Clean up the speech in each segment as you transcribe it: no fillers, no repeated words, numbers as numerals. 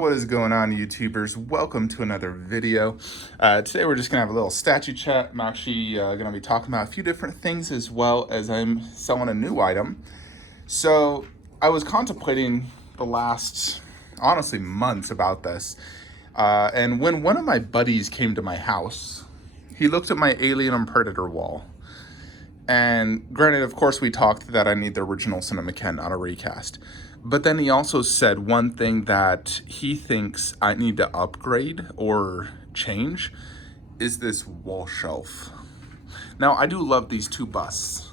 What is going on, YouTubers? Welcome to another video. Today we're just going to have a little statue chat. I'm actually going to be talking about a few different things as well as I'm selling a new item. So I was contemplating the last, honestly, months about this. And when one of my buddies came to my house, he looked at my Alien and Predator wall. And granted, of course, we talked that I need the original Cinema Ken, not a recast. But then he also said one thing that he thinks I need to upgrade or change is this wall shelf. Now, I do love these two busts.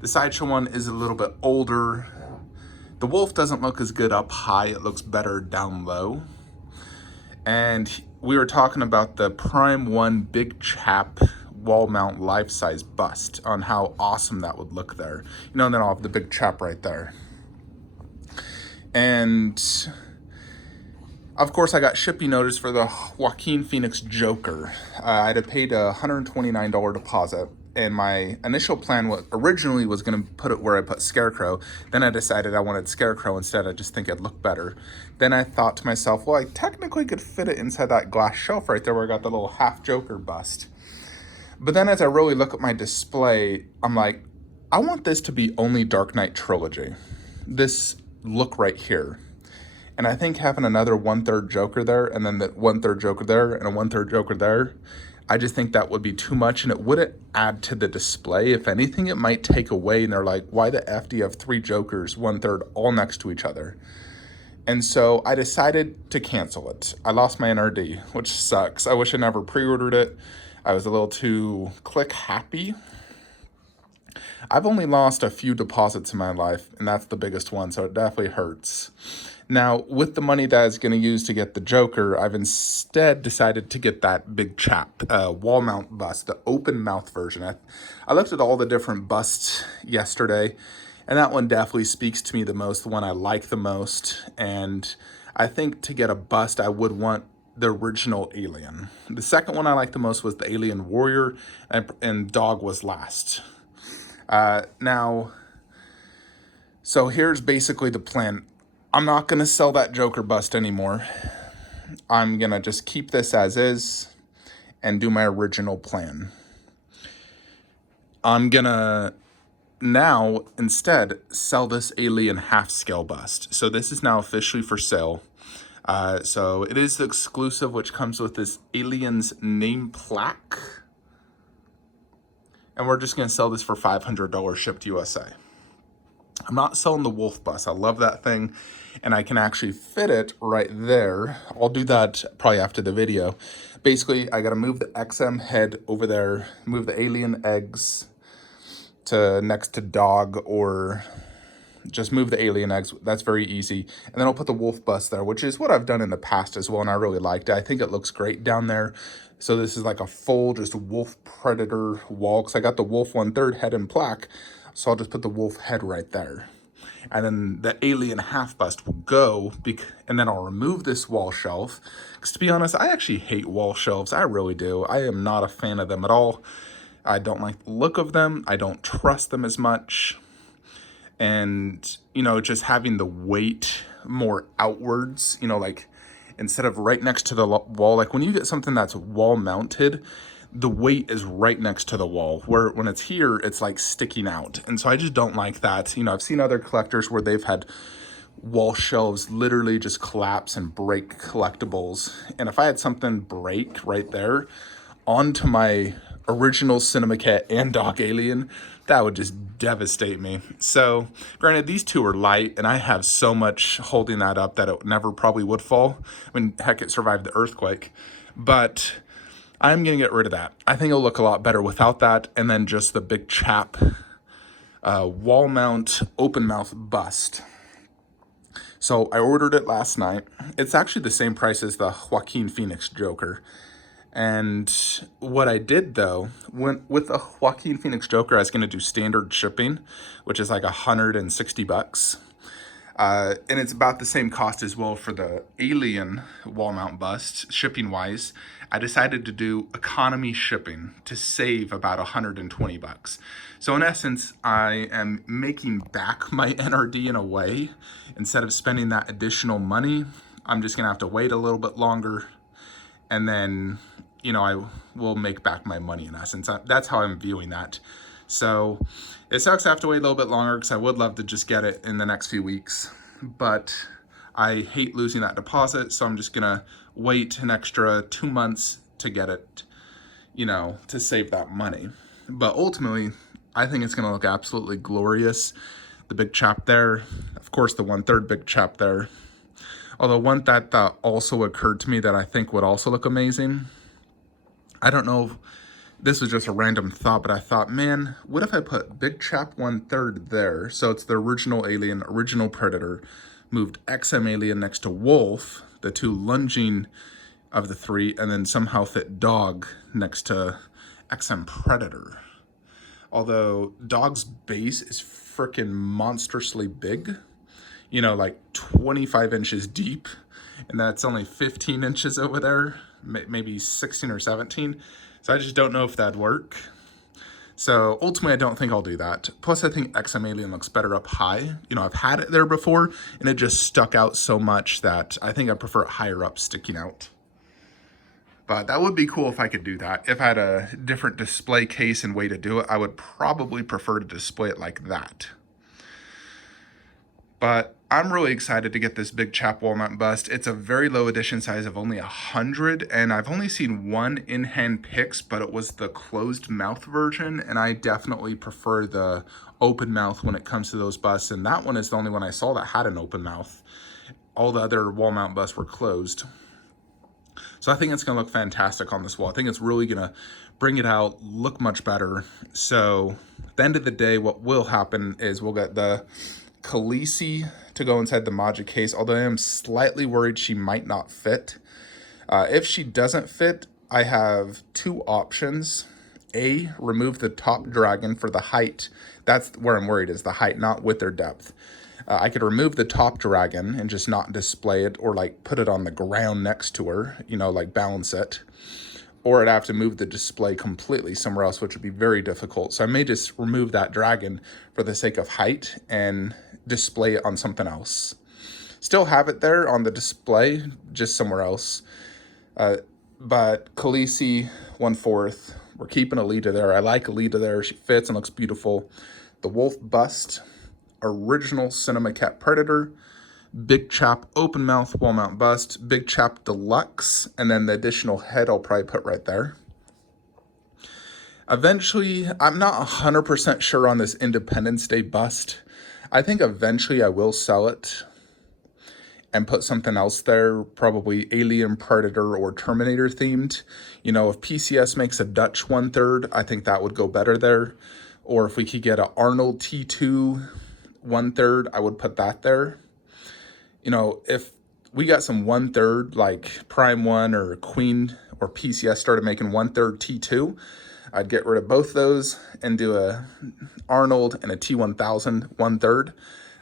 The Sideshow one is a little bit older. The Wolf doesn't look as good up high. It looks better down low. And we were talking about the Prime One Big Chap wall mount life-size bust on how awesome that would look there. You know, and then I'll have the Big Chap right there. And of course, I got shipping notice for the Joaquin Phoenix Joker. I had paid a $129 deposit, and my initial plan originally was going to put it where I put Scarecrow. Then I decided I wanted Scarecrow instead. I just think it'd look better. Then I thought to myself, well, I technically could fit it inside that glass shelf right there where I got the little half Joker bust. But then as I really look at my display, I'm like, I want this to be only Dark Knight Trilogy. This look right here. And I think having another 1/3 Joker there, and then that 1/3 Joker there, and a 1/3 Joker there, I just think that would be too much, and it wouldn't add to the display. If anything, it might take away, and they're like, why the F do you have 3 Jokers, 1/3, all next to each other? And so I decided to cancel it. I lost my NRD, which sucks. I wish I never pre-ordered it. I was a little too click happy. I've only lost a few deposits in my life, and that's the biggest one, so it definitely hurts. Now, with the money that I was going to use to get the Joker, I've instead decided to get that Big Chap wall mount bust, the open mouth version. I looked at all the different busts yesterday, and that one definitely speaks to me the most, the one I like the most. And I think to get a bust, I would want the original Alien. The second one I liked the most was the Alien Warrior, and Dog was last. So here's basically the plan. I'm not going to sell that Joker bust anymore. I'm going to just keep this as is and do my original plan. I'm going to now instead sell this Alien half scale bust. So this is now officially for sale. So it is the exclusive, which comes with this Alien's name plaque. And we're just going to sell this for $500 shipped USA. I'm not selling the Wolf bust. I love that thing, and I can actually fit it right there. I'll do that probably after the video. Basically, I got to move the XM head over there, move the Alien eggs to next to Dog, or just move the Alien eggs. That's very easy. And then I'll put the Wolf bust there, which is what I've done in the past as well, and I really liked it. I think it looks great down there. So this is like a full just Wolf Predator wall, because I got the Wolf 1/3 head and plaque. So I'll just put the Wolf head right there. And then the Alien half bust will go, and then I'll remove this wall shelf. Because to be honest, I actually hate wall shelves. I really do. I am not a fan of them at all. I don't like the look of them. I don't trust them as much. And, you know, just having the weight more outwards, you know, like instead of right next to the wall, like when you get something that's wall mounted, the weight is right next to the wall, where when it's here, it's like sticking out. And so I just don't like that. You know, I've seen other collectors where they've had wall shelves literally just collapse and break collectibles. And if I had something break right there onto my original Cinema Ken and Dog Alien, that would just devastate me. So granted, these two are light, and I have so much holding that up that it never probably would fall. I mean, heck, it survived the earthquake. But I'm going to get rid of that. I think it'll look a lot better without that, and then just the Big Chap wall mount open mouth bust. So I ordered it last night. It's actually the same price as the Joaquin Phoenix Joker. And what I did though, with the Joaquin Phoenix Joker, I was going to do standard shipping, which is like $160. And it's about the same cost as well for the Alien wall mount bust, shipping wise. I decided to do economy shipping to save about $120. So in essence, I am making back my NRD in a way. Instead of spending that additional money, I'm just gonna have to wait a little bit longer, and then, you know, I will make back my money in essence. That's how I'm viewing that. So it sucks I have to wait a little bit longer because I would love to just get it in the next few weeks, but I hate losing that deposit, so I'm just gonna wait an extra 2 months to get it, you know, to save that money. But ultimately, I think it's gonna look absolutely glorious. The big chap there, of course, the 1/3 big chap there. Although one that also occurred to me that I think would also look amazing. I don't know if this was just a random thought, but I thought, man, what if I put Big Chap 1/3 there? So it's the original Alien, original Predator, moved XM Alien next to Wolf, the two lunging of the three, and then somehow fit Dog next to XM Predator. Although Dog's base is freaking monstrously big, you know, like 25 inches deep, and that's only 15 inches over there, maybe 16 or 17. So I just don't know if that'd work. So ultimately, I don't think I'll do that. Plus, I think XM Alien looks better up high. You know, I've had it there before, and it just stuck out so much that I think I prefer it higher up, sticking out. But that would be cool if I could do that. If I had a different display case and way to do it, I would probably prefer to display it like that. But I'm really excited to get this big chap wall mount bust. It's a very low edition size of only 100, and I've only seen one in-hand Pix, but it was the closed mouth version, and I definitely prefer the open mouth when it comes to those busts, and that one is the only one I saw that had an open mouth. All the other wall mount busts were closed. So I think it's gonna look fantastic on this wall. I think it's really gonna bring it out, look much better. So at the end of the day, what will happen is we'll get the Khaleesi to go inside the Maggia case, although I am slightly worried she might not fit. If she doesn't fit, I have two options. A, remove the top dragon for the height. That's where I'm worried, is the height, not width or depth. I could remove the top dragon and just not display it, or like put it on the ground next to her, you know, like balance it. Or I'd have to move the display completely somewhere else, which would be very difficult. So I may just remove that dragon for the sake of height and display it on something else. Still have it there on the display, just somewhere else. But Khaleesi 1/4, we're keeping Alita there. I like Alita there. She fits and looks beautiful. The Wolf bust, original Cinema Cat Predator, Big Chap open mouth wall mount bust, Big Chap deluxe, and then the additional head I'll probably put right there. Eventually, I'm not 100% sure on this Independence Day bust. I think eventually I will sell it and put something else there, probably Alien, Predator, or Terminator themed. You know, if PCS makes a Dutch 1/3, I think that would go better there. Or if we could get an Arnold T2 1/3, I would put that there. You know, if we got some 1/3 like Prime 1 or Queen or PCS started making 1/3 T2, I'd get rid of both those and do a Arnold and a T1000 1/3.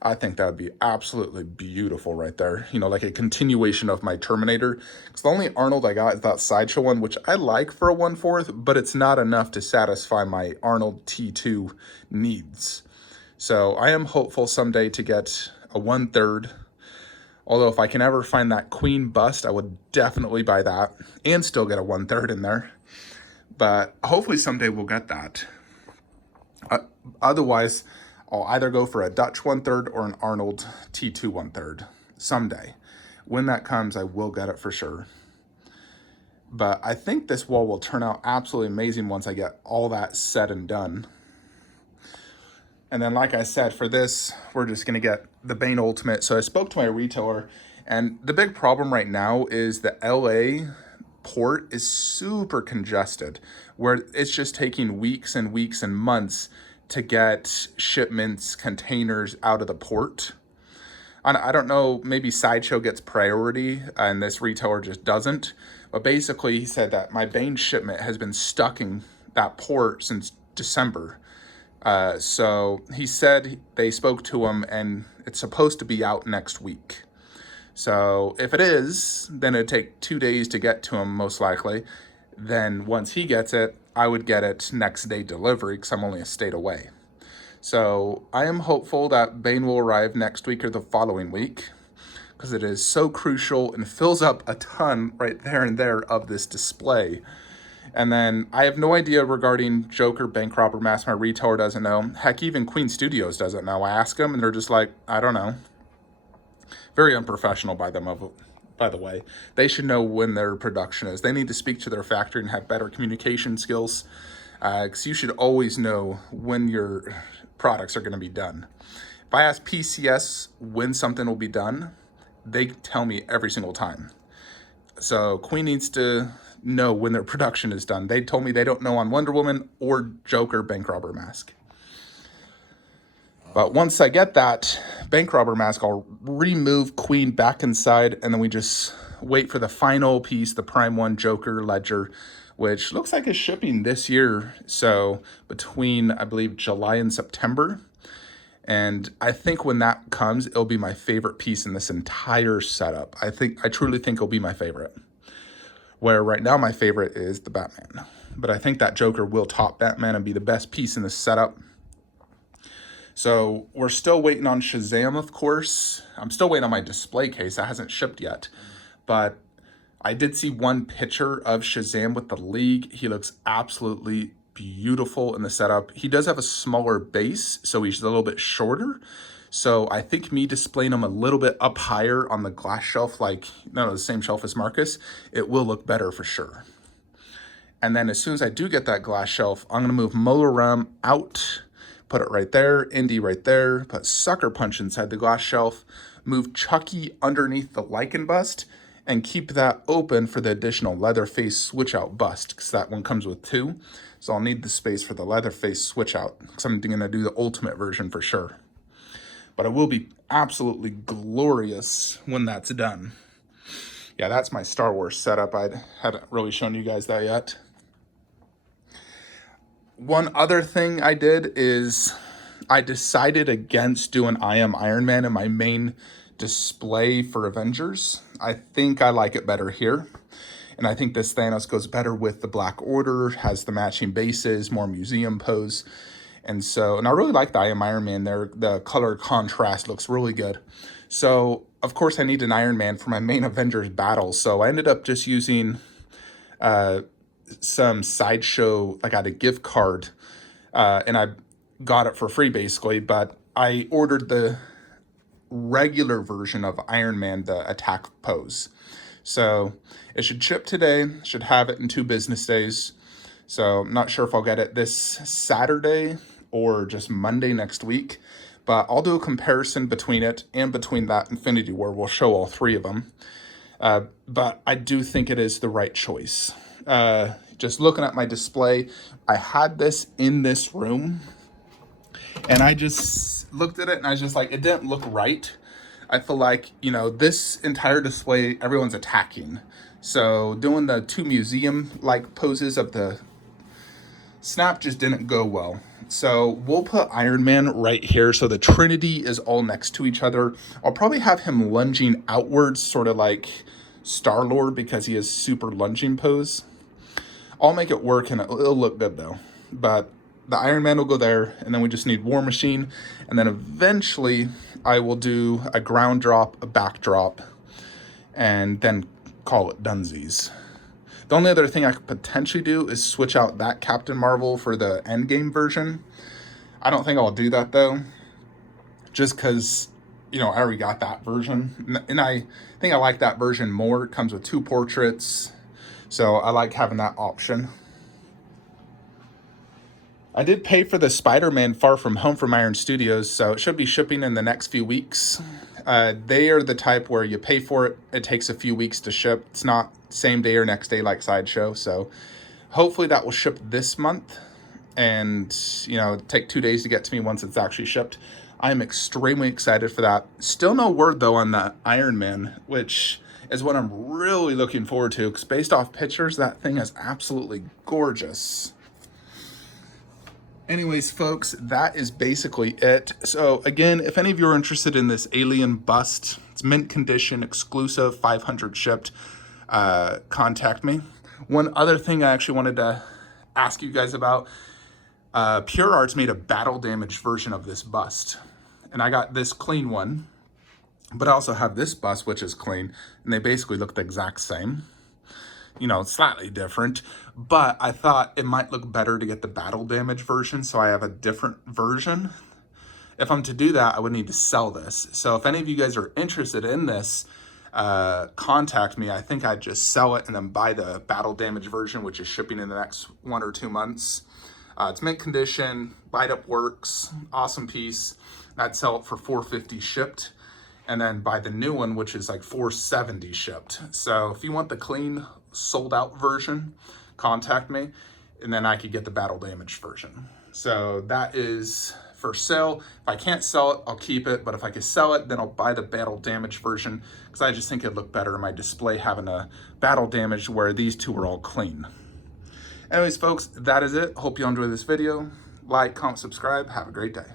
I think that would be absolutely beautiful right there. You know, like a continuation of my Terminator. Because the only Arnold I got is that Sideshow one, which I like for a 1/4, but it's not enough to satisfy my Arnold T2 needs. So I am hopeful someday to get a 1/3. Although if I can ever find that Queen bust, I would definitely buy that and still get a 1/3 in there. But hopefully someday we'll get that. Otherwise, I'll either go for a Dutch 1/3 or an Arnold T2 1/3 someday. When that comes, I will get it for sure. But I think this wall will turn out absolutely amazing once I get all that said and done. And then, like I said, for this, we're just going to get the Bane Ultimate. So I spoke to my retailer, and the big problem right now is the LA port is super congested, where it's just taking weeks and weeks and months to get shipments, containers out of the port. I don't know, maybe Sideshow gets priority and this retailer just doesn't. But basically, he said that my Bane shipment has been stuck in that port since December. So he said they spoke to him and it's supposed to be out next week. So if it is, then it'd take 2 days to get to him, most likely. Then once he gets it, I would get it next day delivery because I'm only a state away. So I am hopeful that Bane will arrive next week or the following week. because it is so crucial and fills up a ton right there and there of this display. And then I have no idea regarding Joker Bank Robber Mask. My retailer doesn't know. Heck, even Queen Studios doesn't know. I ask them and they're just like, I don't know. Very unprofessional by them, by the way. They should know when their production is. They need to speak to their factory and have better communication skills, because you should always know when your products are going to be done. If I ask PCS when something will be done, they tell me every single time. So Queen needs to know when their production is done. They told me they don't know on Wonder Woman or Joker Bank Robber Mask. But once I get that Bank Robber Mask, I'll remove Queen back inside, and then we just wait for the final piece, the Prime 1 Joker Ledger, which looks like it's shipping this year. So between, I believe, July and September. And I think when that comes, it'll be my favorite piece in this entire setup. I truly think it'll be my favorite. Where right now my favorite is the Batman. But I think that Joker will top Batman and be the best piece in this setup. So we're still waiting on Shazam, of course. I'm still waiting on my display case. That hasn't shipped yet. But I did see one picture of Shazam with the League. He looks absolutely beautiful in the setup. He does have a smaller base, so he's a little bit shorter. So I think me displaying him a little bit up higher on the glass shelf, like the same shelf as Marcus, it will look better for sure. And then as soon as I do get that glass shelf, I'm gonna move Motor Ram out, put it right there, Indy right there, put Sucker Punch inside the glass shelf, move Chucky underneath the Lycan bust, and keep that open for the additional Leatherface switch out bust, because that one comes with 2. So I'll need the space for the Leatherface switch out, because I'm gonna do the ultimate version for sure. But it will be absolutely glorious when that's done. Yeah, that's my Star Wars setup. I hadn't really shown you guys that yet. One other thing I did is I decided against doing I Am Iron Man in my main display for Avengers. I think I like it better here. And I think this Thanos goes better with the Black Order, has the matching bases, more museum pose. And I really like the I Am Iron Man there. The color contrast looks really good. So, of course, I need an Iron Man for my main Avengers battle. So I ended up just using some Sideshow, like I had a gift card, and I got it for free basically, but I ordered the regular version of Iron Man, the attack pose. So it should ship today, should have it in 2 business days. So I'm not sure if I'll get it this Saturday or just Monday next week, but I'll do a comparison between it and between that Infinity War. We'll show all 3 of them. But I do think it is the right choice. Just looking at my display, I had this in this room and I just looked at it and I was just like, it didn't look right. I feel like, this entire display, everyone's attacking. So doing the 2 museum-like poses of the snap just didn't go well. So we'll put Iron Man right here. So the Trinity is all next to each other. I'll probably have him lunging outwards, sort of like Star-Lord, because he has super lunging pose. I'll make it work and it'll look good though. But the Iron Man will go there, and then we just need War Machine. And then eventually I will do a ground drop, a backdrop, and then call it dunsies. The only other thing I could potentially do is switch out that Captain Marvel for the Endgame version. I don't think I'll do that though, just because, I already got that version. And I think I like that version more. It comes with 2 portraits, so I like having that option. I did pay for the Spider-Man Far From Home from Iron Studios, so it should be shipping in the next few weeks. They are the type where you pay for it, it takes a few weeks to ship. It's not same day or next day like Sideshow, so hopefully that will ship this month and, take 2 days to get to me once it's actually shipped. I'm extremely excited for that. Still no word, though, on the Iron Man, which is what I'm really looking forward to, because based off pictures, that thing is absolutely gorgeous. Anyways, folks, that is basically it. So again, if any of you are interested in this alien bust, it's mint condition, exclusive, 500 shipped, contact me. One other thing I actually wanted to ask you guys about, Pure Arts made a battle damage version of this bust, and I got this clean one. But I also have this bus, which is clean, and they basically look the exact same. You know, slightly different, but I thought it might look better to get the battle damage version, so I have a different version. If I'm to do that, I would need to sell this. So if any of you guys are interested in this, contact me. I think I'd just sell it and then buy the battle damage version, which is shipping in the next 1 or 2 months. It's mint condition, light up works, awesome piece. I'd sell it for $450 shipped, and then buy the new one, which is like $470 shipped. So if you want the clean sold out version, contact me, and then I could get the battle damage version. So that is for sale. If I can't sell it, I'll keep it, but if I can sell it, then I'll buy the battle damage version, because I just think it'd look better in my display having a battle damage where these two are all clean. Anyways, folks, that is it. Hope you enjoy this video. Like, comment, subscribe. Have a great day.